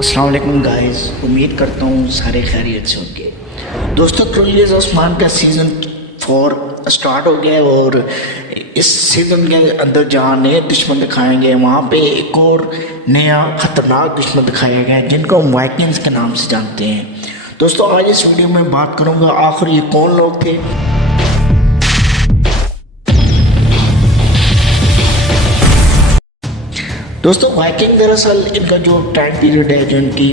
السلام علیکم گائز، امید کرتا ہوں سارے خیریت سے ہوں گے۔ دوستو ٹرائلز عثمان کا سیزن 4 سٹارٹ ہو گیا ہے اور اس سیزن کے اندر جہاں نئے دشمن دکھائیں گے وہاں پہ ایک اور نیا خطرناک دشمن دکھایا گیا ہے جن کو ہم وائکنگز کے نام سے جانتے ہیں۔ دوستو آج اس ویڈیو میں بات کروں گا آخر یہ کون لوگ تھے۔ دوستو وائکنگ دراصل ان کا جو ٹائم پیریڈ ہے، جو ان کی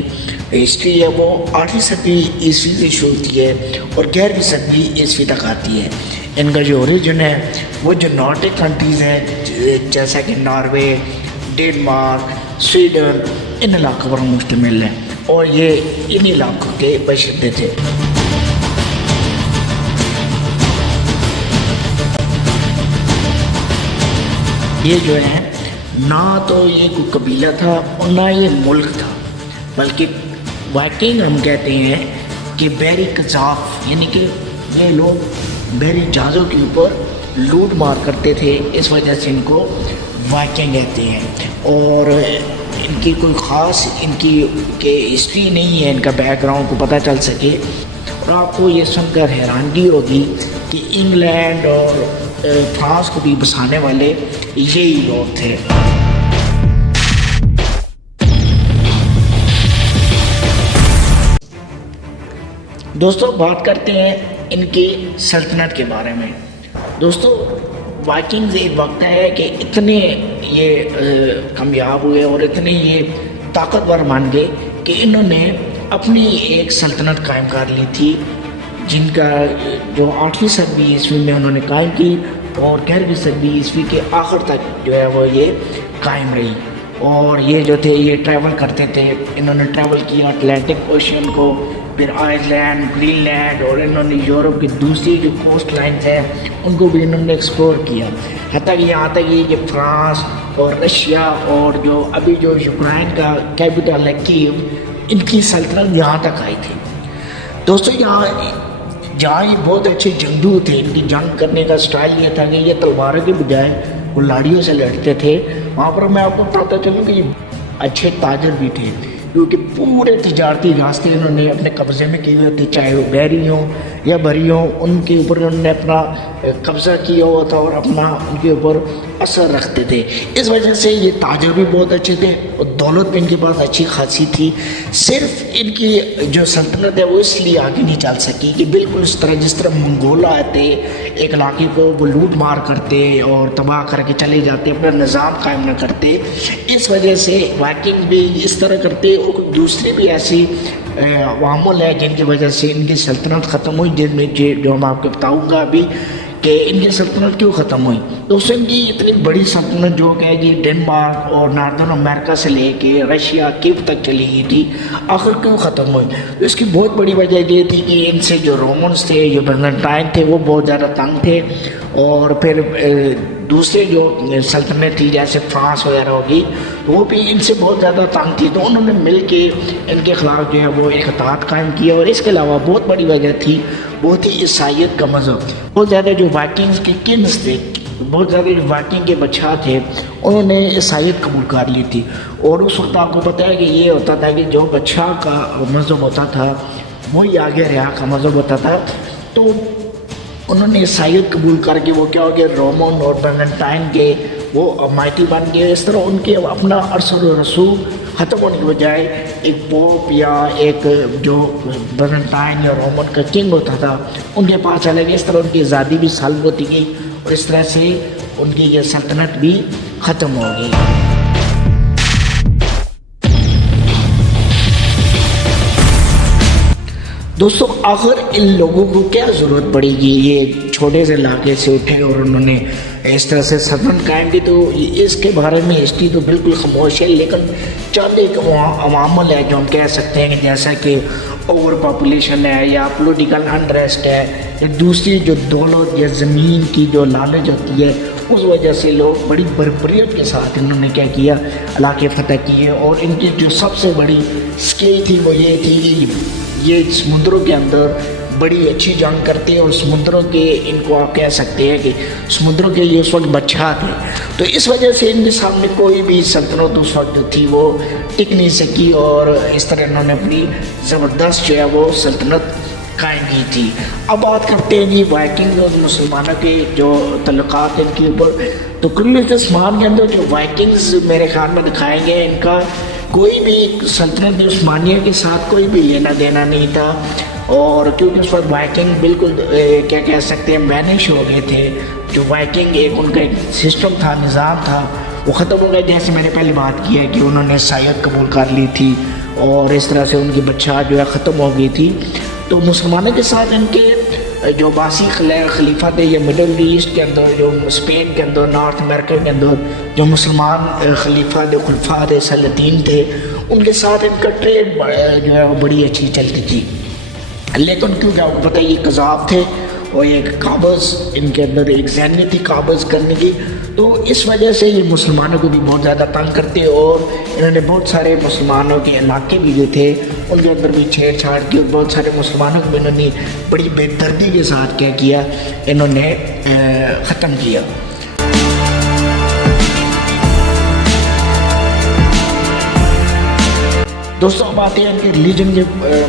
ہسٹری ہے، وہ 8ویں صدی عیسوی سے شروع ہوتی ہے اور 11ویں صدی عیسوی تک آتی ہے۔ ان کا جو اوریجن ہے وہ جو نارڈک کنٹریز ہیں جیسا کہ ناروے، ڈینمارک، سویڈن، ان علاقوں پر مشتمل ہے اور یہ ان علاقوں کے باشندے تھے۔ یہ جو ہے نہ تو یہ کوئی قبیلہ تھا اور نہ یہ ملک تھا، بلکہ وائکنگ ہم کہتے ہیں کہ بحری قذاف، یعنی کہ یہ لوگ بحری جہازوں کے اوپر لوٹ مار کرتے تھے، اس وجہ سے ان کو وائکنگ کہتے ہیں۔ اور ان کی کوئی خاص ان کی ہسٹری نہیں ہے، ان کا بیک گراؤنڈ کو پتہ چل سکے۔ اور آپ کو یہ سن کر حیرانگی ہوگی کہ انگلینڈ اور فرانس کو بھی بسانے والے یہی لوگ تھے۔ دوستو بات کرتے ہیں ان کی سلطنت کے بارے میں۔ دوستو وائکنگز ایک وقت ہے کہ اتنے یہ کامیاب ہوئے اور اتنے یہ طاقتور مان گئے کہ انہوں نے اپنی ایک سلطنت قائم کر لی تھی، جن کا جو 8ویں صدی عیسوی میں انہوں نے قائم کی اور 11ویں صدی عیسوی کے آخر تک جو ہے وہ یہ قائم رہی۔ اور یہ جو تھے یہ ٹریول کرتے تھے، انہوں نے ٹریول کیا اٹلانٹک اوشین کو، پھر آئس لینڈ، گرین لینڈ، اور انہوں نے یورپ کی دوسری جو کوسٹ لائنز ہیں ان کو بھی انہوں نے ایکسپلور کیا، حتیٰ کہ یہاں تک یہ کہ فرانس اور رشیا اور جو ابھی جو یوکرائن کا کیپٹل ہے کیو، ان کی سلطنت یہاں تک آئی تھی۔ دوستو جہاں یہ بہت اچھے جنگجو تھے، ان کی جنگ کرنے کا سٹائل یہ تھا کہ یہ تلواروں کے بجائے وہ لاڑیوں سے لڑتے تھے۔ وہاں پر میں آپ کو بتاتا چلوں کہ یہ اچھے تاجر بھی تھے، کیونکہ پورے تجارتی راستے انہوں نے اپنے قبضے میں کیے ہوئے تھے، چاہے وہ بحری ہوں یا بری ہوں، ان کے اوپر انہوں نے اپنا قبضہ کیا ہوا تھا اور اپنا ان کے اوپر اثر رکھتے تھے۔ اس وجہ سے یہ تاجر بھی بہت اچھے تھے اور دولت بھی ان کے پاس اچھی خاصی تھی۔ صرف ان کی جو سلطنت ہے وہ اس لیے آگے نہیں چل سکی کہ بالکل اس طرح جس طرح منگول آتے ایک علاقے کو وہ لوٹ مار کرتے اور تباہ کر کے چلے جاتے، اپنا نظام قائم نہ کرتے، اس وجہ سے وائکنگ بھی اس طرح کرتے۔ اور دوسری بھی ایسی عوامل ہے جن کی وجہ سے ان کی سلطنت ختم ہوئی، جن میں جو میں آپ کو بتاؤں گا ابھی کہ ان کی سلطنت کیوں ختم ہوئی۔ تو اس ان کی اتنی بڑی سلطنت جو کہ جی ڈنمارک اور ناردرن امریکہ سے لے کے رشیا کیو تک چلی گئی تھی، آخر کیوں ختم ہوئی؟ اس کی بہت بڑی وجہ یہ تھی کہ ان سے جو رومنس تھے، جو بیزنٹائن تھے، وہ بہت زیادہ تنگ تھے، اور پھر دوسرے جو سلطنت تھی جیسے فرانس وغیرہ ہوگی وہ بھی ان سے بہت زیادہ تنگ تھی، تو انہوں نے مل کے ان کے خلاف جو ہے وہ ایک اتحاد قائم کیا۔ اور اس کے علاوہ بہت بڑی وجہ تھی بہت ہی عیسائیت کا مذہب۔ بہت زیادہ جو وائکنگز کے کنز تھے، بہت زیادہ جو وائکنگ کے بادشاہ تھے، انہوں نے عیسائیت قبول کر لی تھی۔ اور اس وقت آپ کو پتہ ہے کہ یہ ہوتا تھا کہ جو بادشاہ کا مذہب ہوتا تھا وہی آگے رہا کا مذہب ہوتا تھا، تو انہوں نے عیسائیت قبول کر کے وہ کیا ہو گیا، رومن اور بیزنٹائن کے وہ مائٹی بن گئے۔ اس طرح ان کے اپنا ارسل و رسوخ ختم ہونے کے بجائے ایک پوپ یا ایک جو بیزنٹائن یا رومن کا کنگ ہوتا تھا ان کے پاس چلے گئے۔ اس طرح ان کی آزادی بھی سلب ہوتی گئی اور اس طرح سے ان کی یہ سلطنت بھی ختم ہو گئی۔ دوستو آخر ان لوگوں کو کیا ضرورت پڑے گی، یہ چھوٹے سے علاقے سے اٹھے اور انہوں نے اس طرح سے سلطنت قائم کی؟ تو اس کے بارے میں ہسٹری تو بالکل خاموش ہے، لیکن چند ایک عوامل ہے جو ہم کہہ سکتے ہیں کہ جیسا کہ اوور پاپولیشن ہے یا پولیٹیکل انریسٹ ہے یا دوسری جو دولت یا زمین کی جو لالچ ہوتی ہے، اس وجہ سے لوگ بڑی بربریت کے ساتھ انہوں نے کیا کیا، علاقے فتح کیے۔ اور ان کی جو سب سے بڑی اسکل تھی وہ یہ تھی کہ یہ سمندروں کے اندر بڑی اچھی جنگ کرتے اور سمندروں کے ان کو آپ کہہ سکتے ہیں کہ سمندروں کے یہ اس وقت بادشاہ تھے. تو اس وجہ سے ان کے سامنے کوئی بھی سلطنت اس وقت جو تھی وہ ٹک نہیں سکی اور اس طرح انہوں نے اپنی زبردست جو ہے وہ سلطنت قائم کی تھی. اب بات کرتے ہیں جی وائکنگ اور مسلمانوں کے جو تعلقات ان کے اوپر. تو کل عثمان کے اندر جو وائکنگز میرے خیال میں دکھائے گئے ان کا کوئی بھی سلطنت عثمانیہ کے ساتھ کوئی بھی لینا دینا نہیں تھا. اور کیونکہ اس وقت وائکنگ بالکل کیا کہہ سکتے ہیں مینش ہو گئے تھے. جو وائکنگ ایک ان کا ایک سسٹم تھا, نظام تھا, وہ ختم ہو گیا. جیسے میں نے پہلے بات کی ہے کہ انہوں نے عیسائیت قبول کر لی تھی اور اس طرح سے ان کی بادشاہ جو ہے ختم ہو گئی تھی. تو مسلمانوں کے ساتھ ان کے جو عباسی خلیفہ تھے یہ مڈل ایسٹ کے اندر, جو اسپین کے اندر, نارتھ امریکہ کے اندر جو مسلمان خلیفہ تھے, خلفاء تھے, سلاطین تھے, ان کے ساتھ ان کا ٹریڈ جو ہے وہ بڑی اچھی چلتی تھی. لیکن کیونکہ آپ کو پتہ یہ قذاف تھے اور ایک قابض ان کے اندر ایک ذہنیت تھی قابض کرنے کی. تو اس وجہ سے یہ مسلمانوں کو بھی بہت زیادہ تنگ کرتے اور انہوں نے بہت سارے مسلمانوں کے علاقے بھی جو تھے ان کے اندر بھی چھیڑ چھاڑ کی اور بہت سارے مسلمانوں کو بھی انہوں نے بڑی بے دردی کے ساتھ کیا کیا, انہوں نے ختم کیا. دوستوں اب آتے ہیں ان کے ریلیجن کے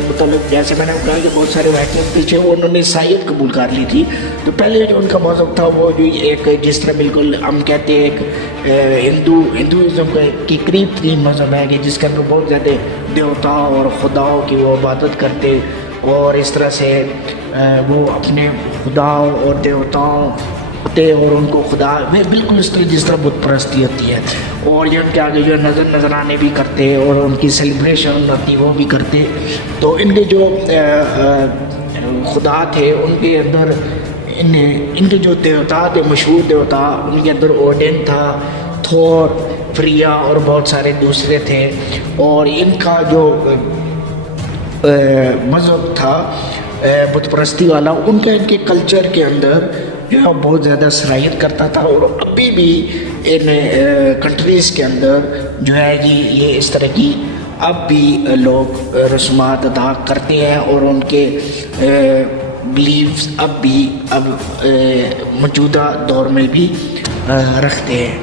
متعلق. جیسے میں نے کہا کہ بہت سارے وائکنگ پیچھے وہ انہوں نے عیسائیت قبول کر لی تھی. تو پہلے جو ان کا مذہب تھا وہ جو ایک جس طرح بالکل ہم کہتے ہیں ایک ہندوازم کی قریب ترین مذہب ہے کہ جس کے اندر بہت زیادہ دیوتا اور خداؤں کی وہ عبادت کرتے اور اس طرح سے وہ اپنے خداؤں اور دیوتاؤں اور ان کو خدا وہ بالکل اس طرح جس طرح بت پرستی ہوتی ہے. اور یہ ان کے آگے جو نظرانے بھی کرتے اور ان کی سیلیبریشن ہوتی وہ بھی کرتے. تو ان کے جو خدا تھے ان کے اندر ان کے جو دیوتا تھے, مشہور دیوتا, ان کے اندر اوڈن تھا, تھور, فریا اور بہت سارے دوسرے تھے. اور ان کا جو مذہب تھا بت پرستی والا ان کے کلچر کے اندر جو ہے بہت زیادہ صلاحیت کرتا تھا. اور ابھی بھی ان کنٹریز کے اندر جو ہے یہ اس طرح کی اب بھی لوگ رسومات ادا کرتے ہیں اور ان کے بلیفز اب بھی موجودہ دور میں بھی رکھتے ہیں.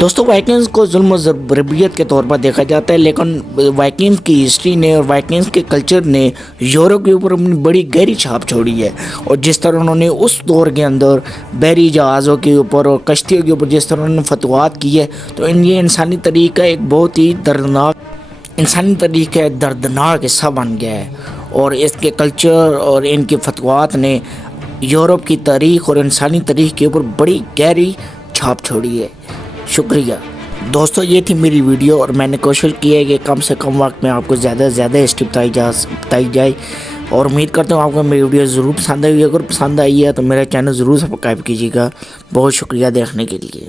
دوستوں وائکنگز کو ظلم و ضربیت کے طور پر دیکھا جاتا ہے, لیکن وائکنگز کی ہسٹری نے اور وائکنگز کے کلچر نے یورپ کے اوپر اپنی بڑی گہری چھاپ چھوڑی ہے. اور جس طرح انہوں نے اس دور کے اندر بحری جہازوں کے اوپر اور کشتیوں کے اوپر جس طرح انہوں نے فتوحات کی ہے, تو یہ انسانی تاریخ کا ایک بہت ہی دردناک حصہ بن گیا ہے. اور اس کے کلچر اور ان کے فتوحات نے یورپ کی تاریخ اور انسانی تاریخ کے اوپر بڑی گہری چھاپ چھوڑی ہے. شکریہ دوستو, یہ تھی میری ویڈیو اور میں نے کوشش کی ہے کہ کم سے کم وقت میں آپ کو زیادہ سے زیادہ ہسٹری بتائی جائے. اور امید کرتا ہوں آپ کو میری ویڈیو ضرور پسند آئی. اگر پسند آئی ہے تو میرا چینل ضرور سبسکرائب کیجیے گا. بہت شکریہ دیکھنے کے لیے.